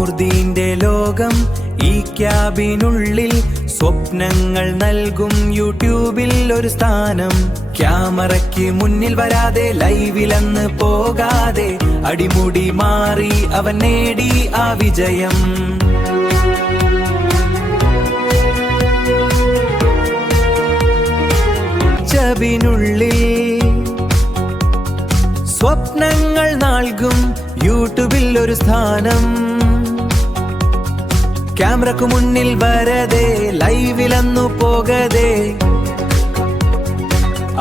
നൂർദീന്റെ ലോകം ഈ ക്യാബിനുള്ളിൽ സ്വപ്നങ്ങൾ നൽകും യൂട്യൂബിൽ ഒരു സ്ഥാനം. ക്യാമറയ്ക്ക് മുന്നിൽ വരാതെ ലൈവിലന്ന് പോകാതെ അടിമുടി മാറി അവൻ നേടി ആ വിജയം. ക്യാബിനുള്ളിൽ സ്വപ്നങ്ങൾ നൽകും യൂട്യൂബിൽ ഒരു സ്ഥാനം. ക്യാമറക്ക് മുന്നിൽ വരതെ ലൈവിലന്നു പോകതെ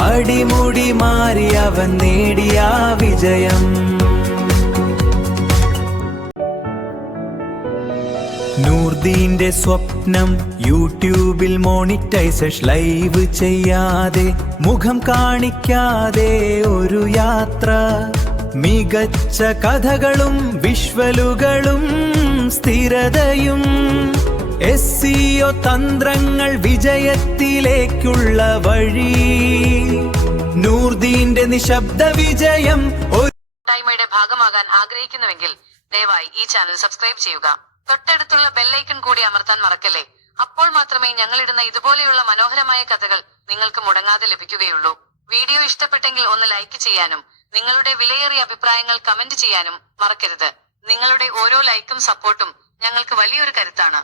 അടിമുടി മാറി അവൻ നേടിയ വിജയം. നൂർദീന്റെ സ്വപ്നം യൂട്യൂബിൽ മോണിറ്റൈസേഷൻ ലൈവ് ചെയ്യാതെ മുഖം കാണിക്കാതെ ഒരു യാത്ര. മികച്ച കഥകളും വിഷ്വലുകളും സ്ഥിരതയും SEO തന്ത്രങ്ങൾ വിജയത്തിലേക്കുള്ള വഴി. നൂർദീന്റെ നിശബ്ദ വിജയം. ടൈമയുടെ ഭാഗമാകാൻ ആഗ്രഹിക്കുന്നുവെങ്കിൽ ദയവായി ഈ ചാനൽ സബ്സ്ക്രൈബ് ചെയ്യുക. തൊട്ടടുത്തുള്ള ബെല്ലൈക്കൺ കൂടി അമർത്താൻ മറക്കല്ലേ. അപ്പോൾ മാത്രമേ ഞങ്ങളിടുന്ന ഇതുപോലെയുള്ള മനോഹരമായ കഥകൾ നിങ്ങൾക്ക് മുടങ്ങാതെ ലഭിക്കുകയുള്ളൂ. വീഡിയോ ഇഷ്ടപ്പെട്ടെങ്കിൽ ഒന്ന് ലൈക്ക് ചെയ്യാനും നിങ്ങളുടെ വിലയേറിയ അഭിപ്രായങ്ങൾ കമന്റ് ചെയ്യാനും മറക്കരുത്. നിങ്ങളുടെ ഓരോ ലൈക്കും സപ്പോർട്ടും ഞങ്ങൾക്ക് വലിയൊരു കരുത്താണ്.